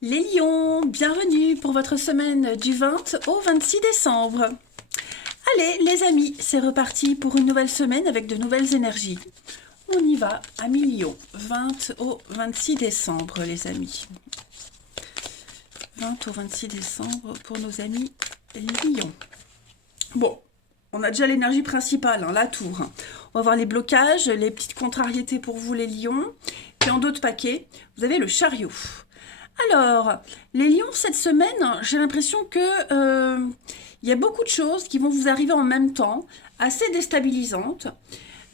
Les lions, bienvenue pour votre semaine du 20 au 26 décembre. Allez les amis, c'est reparti pour une nouvelle semaine avec de nouvelles énergies. On y va à 1000 lions, 20 au 26 décembre les amis. 20 au 26 décembre pour nos amis lions. Bon, on a déjà l'énergie principale, la tour. On va voir les blocages, les petites contrariétés pour vous les lions. Puis en d'autres paquets, vous avez le chariot. Alors, les lions, cette semaine, j'ai l'impression que y a beaucoup de choses qui vont vous arriver en même temps, assez déstabilisantes.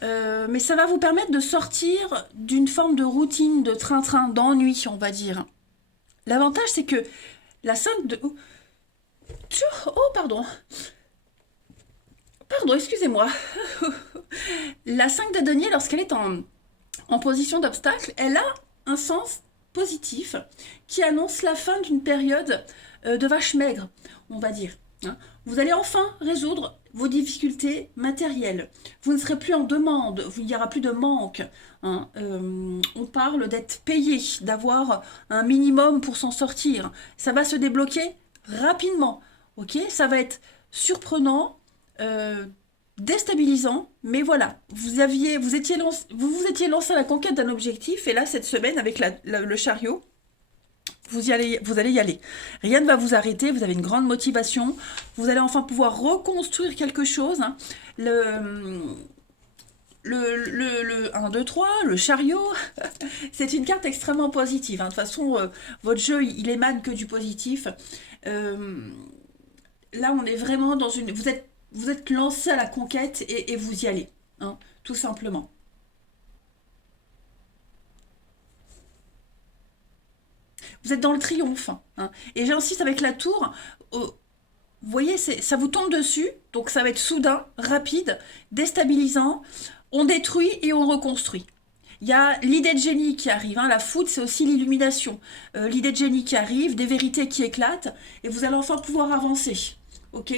Mais ça va vous permettre de sortir d'une forme de routine, de train-train, d'ennui, on va dire. L'avantage, c'est que la 5 de... Oh, pardon. Pardon, excusez-moi. La 5 de denier, lorsqu'elle est en position d'obstacle, elle a un sens positif qui annonce la fin d'une période de vache maigre, on va dire. Vous allez enfin résoudre vos difficultés matérielles. Vous ne serez plus en demande, il n'y aura plus de manque. On parle d'être payé, d'avoir un minimum pour s'en sortir. Ça va se débloquer rapidement. Ok, ça va être surprenant, déstabilisant, mais voilà, vous vous étiez lancé à la conquête d'un objectif, et là, cette semaine, avec le chariot, vous allez y aller. Rien ne va vous arrêter, vous avez une grande motivation, vous allez enfin pouvoir reconstruire quelque chose. Le 1, 2, 3, le chariot, c'est une carte extrêmement positive. De toute façon, votre jeu, il émane que du positif. Là, on est vraiment dans une... Vous êtes lancé à la conquête et vous y allez, tout simplement. Vous êtes dans le triomphe. Et j'insiste avec la tour. Vous voyez, ça vous tombe dessus, donc ça va être soudain, rapide, déstabilisant. On détruit et on reconstruit. Il y a l'idée de génie qui arrive. La foudre, c'est aussi l'illumination. L'idée de génie qui arrive, des vérités qui éclatent, et vous allez enfin pouvoir avancer. Ok.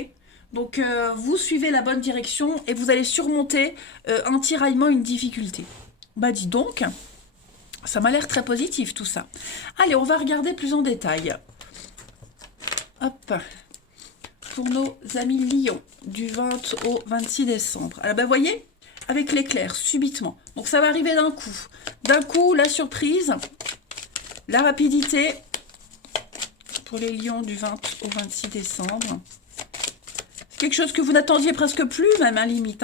Donc, vous suivez la bonne direction et vous allez surmonter un tiraillement, une difficulté. Bah, dis donc, ça m'a l'air très positif tout ça. Allez, on va regarder plus en détail. Hop. Pour nos amis lions, du 20 au 26 décembre. Alors, vous voyez, avec l'éclair, subitement. Donc, ça va arriver d'un coup. D'un coup, la surprise, la rapidité pour les lions du 20 au 26 décembre. C'est quelque chose que vous n'attendiez presque plus, même, limite.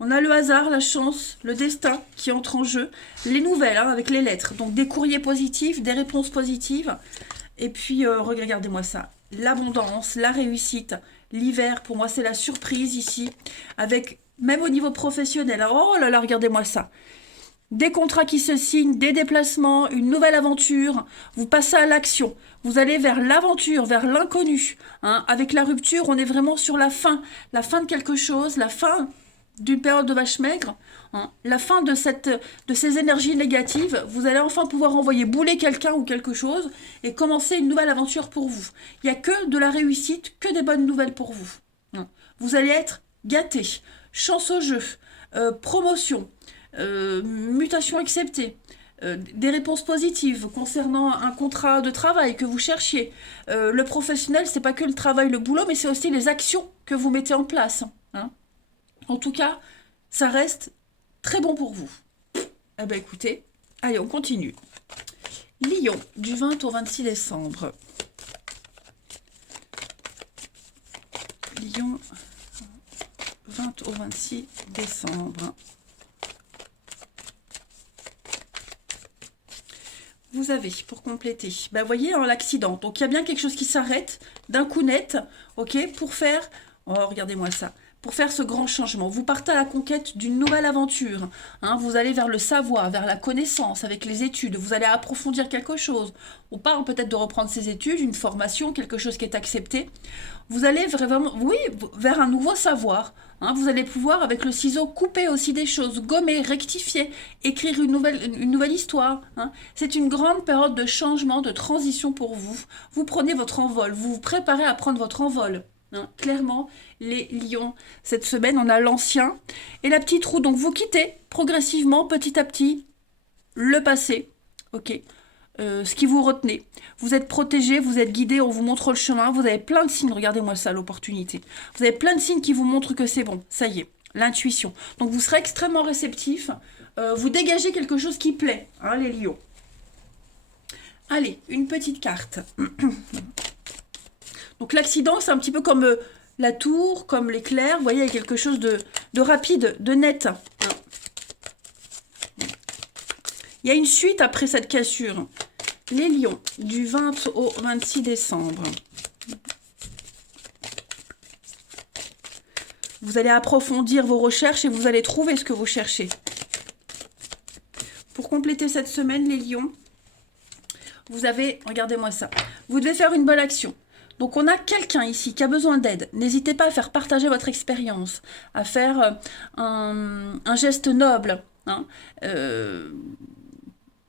On a le hasard, la chance, le destin qui entre en jeu. Les nouvelles, avec les lettres. Donc, des courriers positifs, des réponses positives. Et puis, regardez-moi ça. L'abondance, la réussite, l'hiver, pour moi, c'est la surprise ici. Avec, même au niveau professionnel. Oh là là, regardez-moi ça. Des contrats qui se signent, des déplacements, une nouvelle aventure. Vous passez à l'action. Vous allez vers l'aventure, vers l'inconnu. Avec la rupture, on est vraiment sur la fin de quelque chose, la fin d'une période de vache maigre, la fin de ces énergies négatives. Vous allez enfin pouvoir envoyer bouler quelqu'un ou quelque chose et commencer une nouvelle aventure pour vous. Il n'y a que de la réussite, que des bonnes nouvelles pour vous. Vous allez être gâtés. Chance au jeu, promotion, mutation acceptée, des réponses positives concernant un contrat de travail que vous cherchiez. Le professionnel, c'est pas que le travail, le boulot, mais c'est aussi les actions que vous mettez en place. En tout cas, ça reste très bon pour vous. Eh ben écoutez, allez, on continue. Lion, du 20 au 26 décembre. Lion, 20 au 26 décembre. Vous avez, pour compléter, vous voyez, l'accident. Donc, il y a bien quelque chose qui s'arrête d'un coup net, ok, pour faire... Oh, regardez-moi ça. Pour faire ce grand changement. Vous partez à la conquête d'une nouvelle aventure. Vous allez vers le savoir, vers la connaissance, avec les études. Vous allez approfondir quelque chose. On parle peut-être de reprendre ses études, une formation, quelque chose qui est accepté. Vous allez vraiment, oui, vers un nouveau savoir. Vous allez pouvoir, avec le ciseau, couper aussi des choses, gommer, rectifier, écrire une nouvelle histoire. C'est une grande période de changement, de transition pour vous. Vous prenez votre envol, vous vous préparez à prendre votre envol. Clairement, les lions, cette semaine, on a l'ancien et la petite roue. Donc, vous quittez progressivement, petit à petit, le passé. Ok. ce qui vous retenait. Vous êtes protégé, vous êtes guidé, on vous montre le chemin, vous avez plein de signes, regardez-moi ça, l'opportunité. Vous avez plein de signes qui vous montrent que c'est bon, ça y est, l'intuition. Donc vous serez extrêmement réceptif, vous dégagez quelque chose qui plaît, hein, les lions. Allez, une petite carte. Donc l'accident, c'est un petit peu comme la tour, comme l'éclair, vous voyez, il y a quelque chose de rapide, de net. Il y a une suite après cette cassure. Les lions, du 20 au 26 décembre. Vous allez approfondir vos recherches et vous allez trouver ce que vous cherchez. Pour compléter cette semaine, les lions, vous avez, regardez-moi ça, vous devez faire une bonne action. Donc on a quelqu'un ici qui a besoin d'aide. N'hésitez pas à faire partager votre expérience, à faire un geste noble. Hein.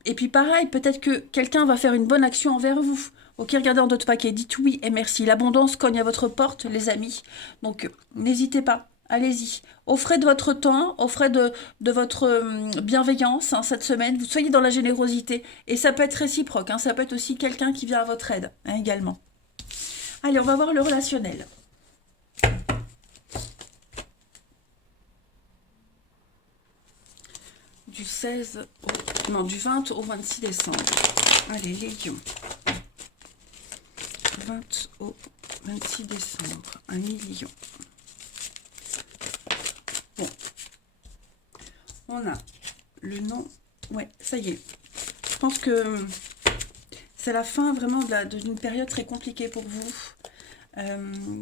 Et puis pareil, peut-être que quelqu'un va faire une bonne action envers vous. Ok, regardez en d'autres paquets, dites oui et merci. L'abondance cogne à votre porte, les amis. Donc n'hésitez pas, allez-y. Offrez de votre temps, offrez de votre bienveillance hein, cette semaine. Vous soyez dans la générosité. Et ça peut être réciproque, hein, ça peut être aussi quelqu'un qui vient à votre aide hein, également. Allez, on va voir le relationnel. Du 16 au... Non, du 20 au 26 décembre. Allez, les lions. 20 au 26 décembre. 1 million. Bon. On a le nom. Ouais, ça y est. Je pense que c'est la fin vraiment d'une période très compliquée pour vous.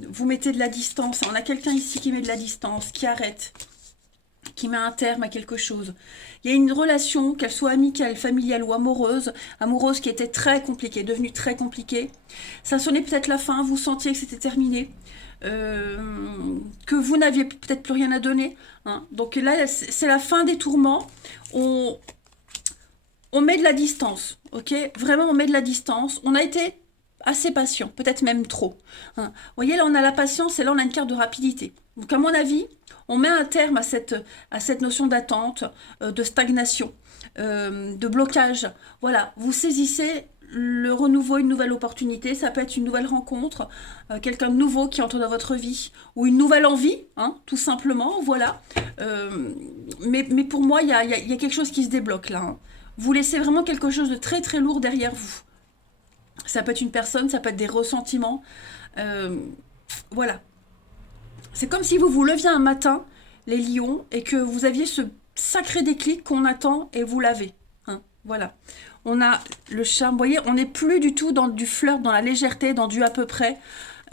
Vous mettez de la distance. On a quelqu'un ici qui met de la distance, qui arrête, qui met un terme à quelque chose. Il y a une relation, qu'elle soit amicale, familiale ou amoureuse qui était très compliquée, devenue très compliquée. Ça sonnait peut-être la fin, vous sentiez que c'était terminé, que vous n'aviez peut-être plus rien à donner. Hein. Donc là, c'est la fin des tourments. On met de la distance, ok? Vraiment, on met de la distance. On a été assez patient, peut-être même trop. Hein. Vous voyez, là, on a la patience et là, on a une carte de rapidité. Donc, à mon avis, on met un terme à cette notion d'attente, de stagnation, de blocage. Voilà, vous saisissez le renouveau, une nouvelle opportunité. Ça peut être une nouvelle rencontre, quelqu'un de nouveau qui entre dans votre vie, ou une nouvelle envie, hein, tout simplement, voilà. Mais pour moi, il y a quelque chose qui se débloque là. Hein. Vous laissez vraiment quelque chose de très très lourd derrière vous. Ça peut être une personne, ça peut être des ressentiments. Voilà. C'est comme si vous vous leviez un matin, les lions, et que vous aviez ce sacré déclic qu'on attend et vous l'avez. Hein, voilà. On a le charme, vous voyez, on n'est plus du tout dans du flirt, dans la légèreté, dans du à peu près.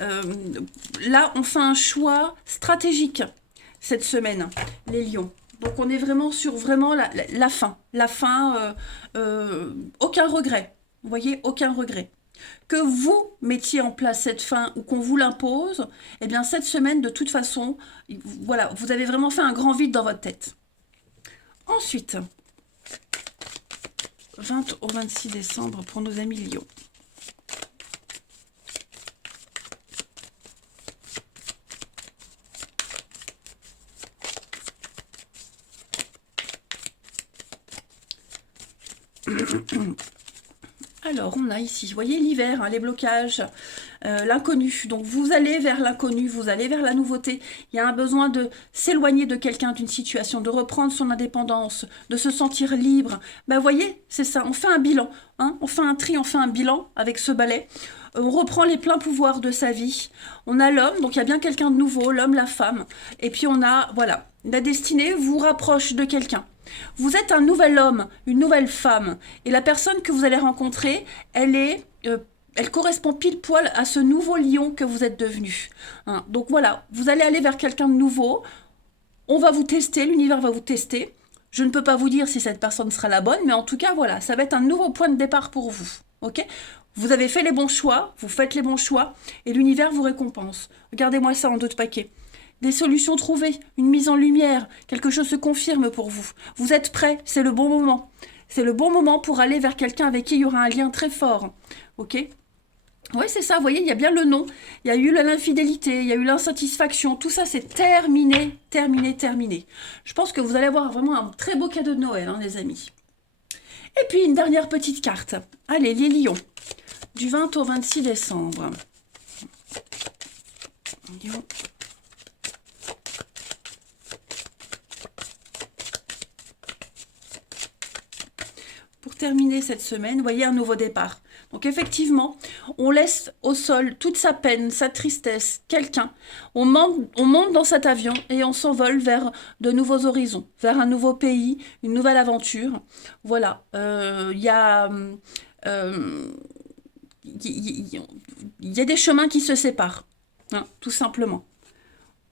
Là, on fait un choix stratégique cette semaine, les lions. Donc on est vraiment sur la fin. La fin, aucun regret. Vous voyez, aucun regret. Que vous mettiez en place cette fin ou qu'on vous l'impose, eh bien cette semaine, de toute façon, voilà, vous avez vraiment fait un grand vide dans votre tête. Ensuite, 20 au 26 décembre pour nos amis Lions. Alors, on a ici, vous voyez, l'hiver, hein, les blocages, l'inconnu. Donc, vous allez vers l'inconnu, vous allez vers la nouveauté. Il y a un besoin de s'éloigner de quelqu'un, d'une situation, de reprendre son indépendance, de se sentir libre. Ben, vous voyez, c'est ça, on fait un bilan. Hein, on fait un tri, on fait un bilan avec ce balai. On reprend les pleins pouvoirs de sa vie. On a l'homme, donc il y a bien quelqu'un de nouveau, l'homme, la femme. Et puis, on a, voilà, la destinée vous rapproche de quelqu'un. Vous êtes un nouvel homme, une nouvelle femme, et la personne que vous allez rencontrer, elle correspond pile poil à ce nouveau lion que vous êtes devenu. Hein, donc voilà, vous allez aller vers quelqu'un de nouveau, on va vous tester, l'univers va vous tester. Je ne peux pas vous dire si cette personne sera la bonne, mais en tout cas, voilà, ça va être un nouveau point de départ pour vous. Ok ? Vous avez fait les bons choix, vous faites les bons choix, et l'univers vous récompense. Regardez-moi ça en d'autres paquets. Des solutions trouvées, une mise en lumière, quelque chose se confirme pour vous. Vous êtes prêts, c'est le bon moment. C'est le bon moment pour aller vers quelqu'un avec qui il y aura un lien très fort. Ok ? Oui, c'est ça, vous voyez, il y a bien le non. Il y a eu l'infidélité, il y a eu l'insatisfaction. Tout ça, c'est terminé, terminé, terminé. Je pense que vous allez avoir vraiment un très beau cadeau de Noël, hein, les amis. Et puis une dernière petite carte. Allez, les lions, du 20 au 26 décembre. Lion. Pour terminer cette semaine, vous voyez un nouveau départ. Donc effectivement, on laisse au sol toute sa peine, sa tristesse, quelqu'un. On monte dans cet avion et on s'envole vers de nouveaux horizons, vers un nouveau pays, une nouvelle aventure. Voilà, euh, il y a des chemins qui se séparent, hein, tout simplement.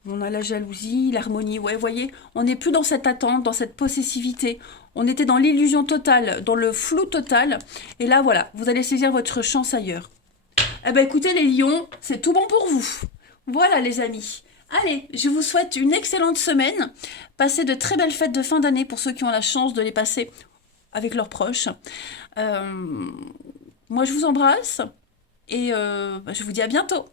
On a la jalousie, l'harmonie, ouais, vous voyez, on n'est plus dans cette attente, dans cette possessivité. On était dans l'illusion totale, dans le flou total. Et là, voilà, vous allez saisir votre chance ailleurs. Eh ben écoutez les lions, c'est tout bon pour vous. Voilà les amis. Allez, je vous souhaite une excellente semaine. Passez de très belles fêtes de fin d'année pour ceux qui ont la chance de les passer avec leurs proches. Euh, Moi, je vous embrasse et je vous dis à bientôt.